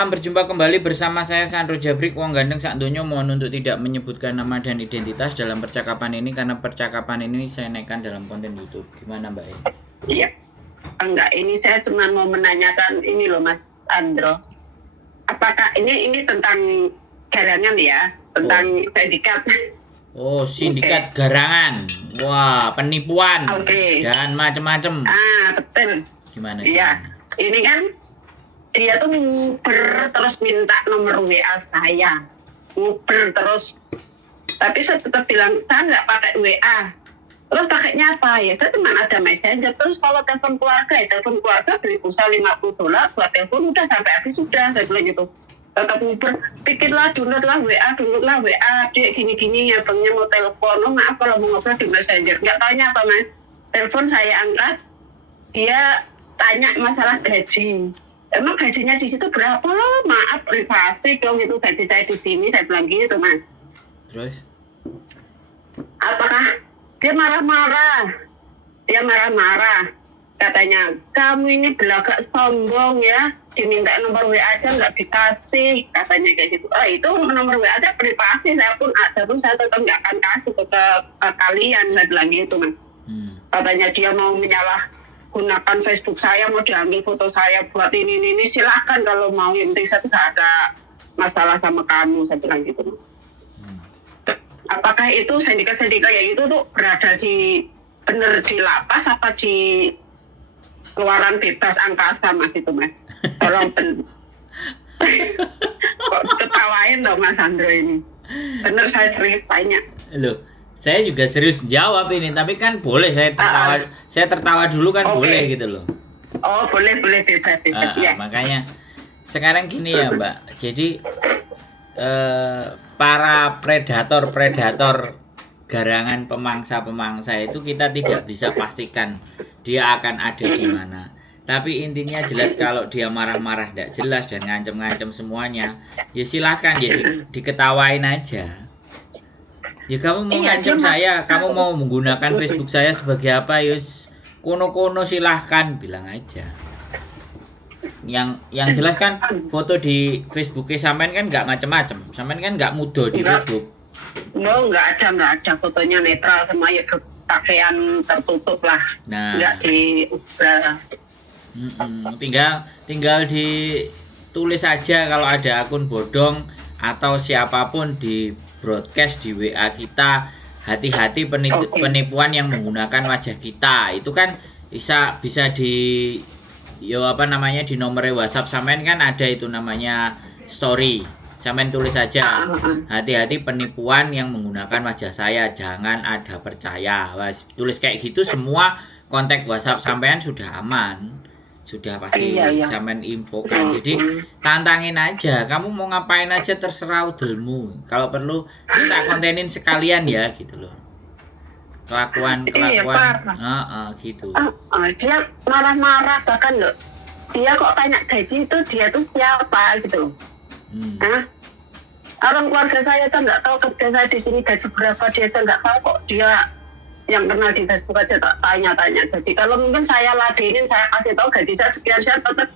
Berjumpa kembali bersama saya Sandro Jabrik, wong gandeng sak donya. Mohon untuk tidak menyebutkan nama dan identitas dalam percakapan ini karena percakapan ini saya naikkan dalam konten YouTube. Gimana Mbak? Iya, enggak. Ini saya cuma mau menanyakan ini loh Mas Andro. Apakah ini tentang garangan ya, tentang sindikat? Oh, sindikat garangan. Wah, penipuan. Oke. Dan macem-macem. Betul. Gimana? Iya. Ini kan dia tuh nguber terus minta nomor WA saya. Nguber terus. Tapi saya tetap bilang, saya nggak pakai WA. Terus pakainya apa ya? Saya cuma ada messenger. Terus kalau telepon keluarga beli pulsa $50 buat telepon udah sampai habis sudah. Saya bilang gitu. Tetap nguber, pikirlah, download lah WA, dek gini-gini ya abangnya mau telepon. Oh maaf kalau mau ngobrol di messenger. Nggak tanya apa mas. Telepon saya angkat, dia tanya masalah gaji. Emang gajinya di situ berapa loh? Maaf privasi dong itu gaji saya di sini. Saya bilang gitu mas. Terus? Apakah dia marah-marah? Katanya, kamu ini belagak sombong ya. Diminta nomor WA aja nggak dikasih. Katanya kayak gitu. Itu nomor WA aja privasi. Saya pun ada pun saya tetap nggak akan kasih ke kalian. Saya bilang gitu mas. Katanya dia mau gunakan Facebook saya, mau diambil foto saya buat ini, silahkan kalau mau, yang penting saya tidak ada masalah sama kamu, saya bilang gitu. Apakah itu sindikat kayak gitu tuh berada bener di lapas apa di keluaran bebas angkasa mas itu mas? Tolong kok ketawain dong mas Andro ini. Bener saya serius tanya. Saya juga serius jawab ini, tapi kan boleh saya tertawa. Saya tertawa dulu kan boleh gitu loh. Oh boleh bebas ya. Makanya sekarang gini ya Mbak. Jadi para predator garangan pemangsa itu kita tidak bisa pastikan dia akan ada di mana. Tapi intinya jelas kalau dia marah-marah tidak jelas dan ngancem-ngancem semuanya, ya silahkan ya diketawain aja. Ya kamu mau ngancam saya, kamu mau menggunakan Facebook saya sebagai apa, Yus? Kono-kono silahkan, bilang aja. Yang jelas kan foto di Facebooknya sampean kan nggak macem-macem, sampean kan nggak mudo di Facebook. Nggak ada fotonya netral semua ya, pakaian tertutup lah. Nah, nggak diubah. Tinggal ditulis aja kalau ada akun bodong atau siapapun di broadcast di WA kita, hati-hati penipuan yang menggunakan wajah kita. Itu kan bisa di di nomor WhatsApp sampean kan ada itu namanya story. Sampean tulis saja, hati-hati penipuan yang menggunakan wajah saya, jangan ada percaya. Tulis kayak gitu, semua kontak WhatsApp sampean sudah aman. Sudah pasti sampean infokan. Jadi tantangin aja, kamu mau ngapain aja terserah udelmu. Kalau perlu kita kontenin sekalian ya gitu loh. Kelakuan gitu. Dia marah-marah bahkan loh. Dia kok tanya gaji itu, dia tuh siapa gitu. Orang keluarga saya tuh nggak tahu kerja saya di sini gaji berapa, dia nggak tahu kok. Dia yang pernah di Facebook aja tak tanya-tanya. Jadi kalau mungkin saya ladenin, saya kasih tahu gaji saya sekian, saya tetap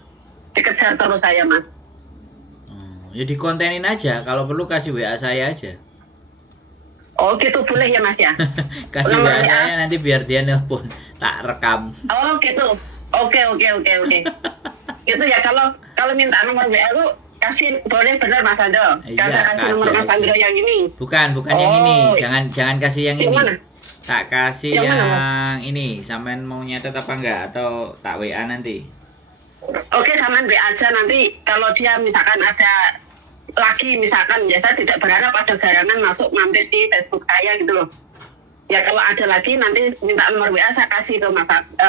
dikejar terus saya mas. Ya dikontenin aja, kalau perlu kasih WA saya aja. Oh gitu boleh ya mas ya? Kasih WA saya nanti biar dia nelpon, tak rekam. Oh gitu, oke. Gitu ya, kalau minta nomor WA lu kasih, boleh bener mas Ando? Iya, kasih nomor mas Andro yang ini. Bukan yang ini, jangan kasih yang ini. Mana? Tak kasih yang ini, sampean mau nyatet apa enggak atau tak WA nanti? Oke, sampean WA aja nanti. Kalau dia misalkan ada lagi, misalkan ya saya tidak berharap ada garangan masuk mampir di Facebook saya gitu loh. Ya kalau ada lagi nanti minta nomor WA saya kasih ke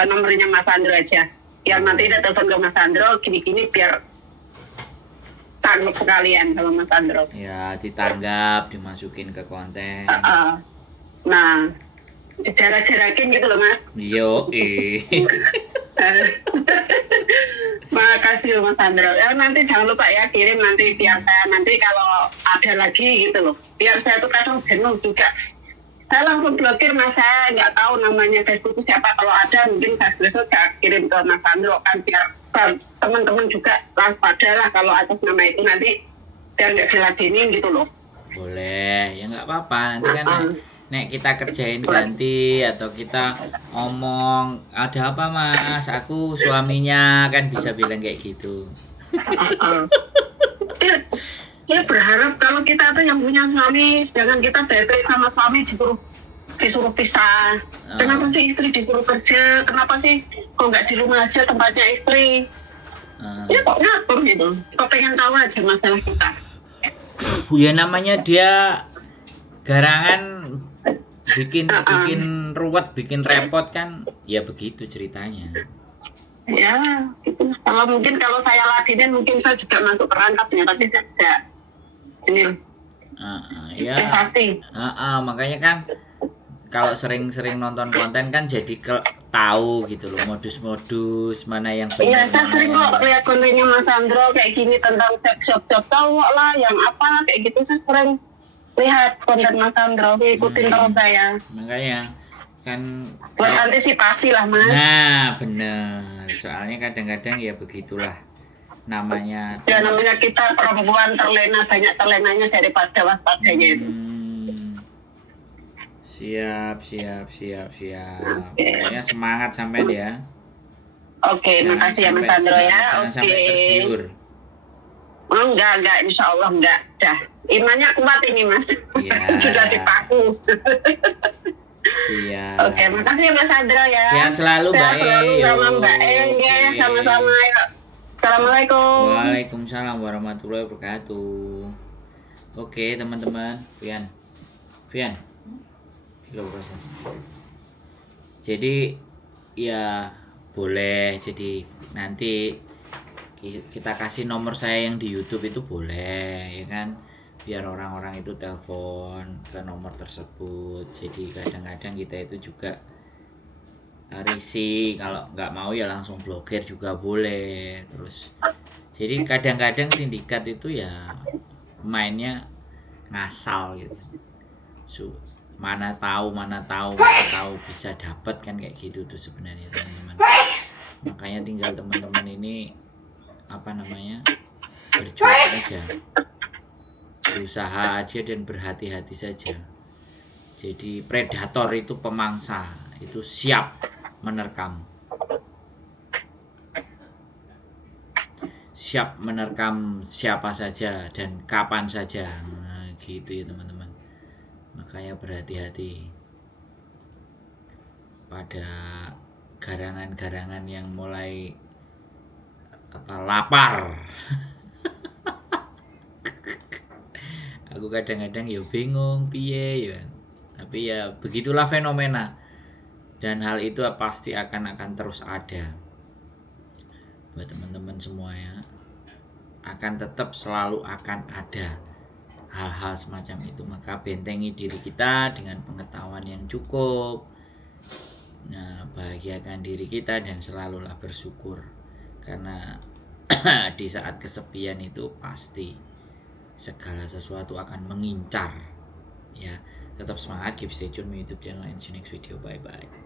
nomornya Mas Andro aja. Biar nanti dia telepon ke Mas Andro gini-gini biar tanggap sekalian sama Mas Andro. Ya ditanggap, dimasukin ke konten. Nah, jarak-jarakin gitu loh mas. Makasih Mas Andro. Ya nanti jangan lupa ya kirim nanti, biar saya nanti kalau ada lagi gitu loh. Biar saya tuh kadang jenuh juga. Saya langsung blokir mas, saya nggak tahu namanya Facebook siapa. Kalau ada mungkin saya besok saya kirim ke Mas Andro kan biar teman-teman juga waspada lah kalau atas nama itu nanti biar nggak diladenin gitu loh. Boleh, ya nggak apa-apa. Nanti kan Heeh. nek kita kerjain ganti atau kita ngomong ada apa mas, aku suaminya, kan bisa bilang kayak gitu. Heeh. Ya berharap kalau kita tuh yang punya suami, jangan kita DP sama suami disuruh pisah. Kenapa sih istri disuruh kerja? Kenapa sih kok nggak di rumah aja tempatnya istri? Ya kok ngatur gitu. Kok pengen tahu aja masalah kita. Ya namanya dia garangan bikin ruwet, bikin repot kan, ya begitu ceritanya. Ya, gitu. Kalau saya ladenin mungkin saya juga masuk perangkapnya, tapi saya tidak ini Ya. sensasi. Makanya kan kalau sering-sering nonton konten kan jadi tahu gitu loh modus-modus mana yang Iya, benar. saya sering kok lihat kontennya Mas Andro kayak gini tentang job cowok lah, yang apa kayak gitu saya sering lihat konten Mas Andro, ikutin terus saya. Makanya kan Buat antisipasi lah Mas. Nah bener, soalnya kadang-kadang ya begitulah namanya. Ya namanya kita perempuan terlena, banyak terlenanya daripada waspadanya itu. Siap. Pokoknya semangat sampai ya. Oke, makasih ya Mas Andro ya. Jangan sampai tergiur. Oh, enggak, insya Allah enggak. Dah, imannya kuat ini Mas. Iya. Sudah dipaku. Siap. Oke, makasih ya Mas Andro ya. Sehat selalu Mbak E. Sama Mbak E ya, sama-sama ya. Assalamualaikum. Waalaikumsalam warahmatullahi wabarakatuh. Oke teman-teman, Vian. Jadi ya boleh, jadi nanti kita kasih nomor saya yang di YouTube itu boleh ya kan, biar orang-orang itu telepon ke nomor tersebut. Jadi kadang-kadang kita itu juga risih, kalau nggak mau ya langsung blokir juga boleh. Terus jadi kadang-kadang sindikat itu ya mainnya ngasal gitu. Mana tahu bisa dapat kan, kayak gitu tuh sebenarnya teman-teman. Makanya tinggal teman-teman ini berjuang aja, berusaha aja dan berhati-hati saja. Jadi predator itu pemangsa itu siap menerkam siapa saja dan kapan saja. Nah, gitu ya teman-teman. Makanya berhati-hati pada garangan-garangan yang mulai lapar. Aku kadang-kadang ya bingung piye ya. Tapi ya begitulah fenomena. Dan hal itu pasti akan terus ada. Buat teman-teman semua ya. Akan tetap selalu akan ada hal-hal semacam itu. Maka bentengi diri kita dengan pengetahuan yang cukup. Nah, bahagiakan diri kita dan selalulah bersyukur. Karena di saat kesepian itu pasti segala sesuatu akan mengincar. Ya, tetap semangat, keep stay tune YouTube channel and see you next video. Bye bye.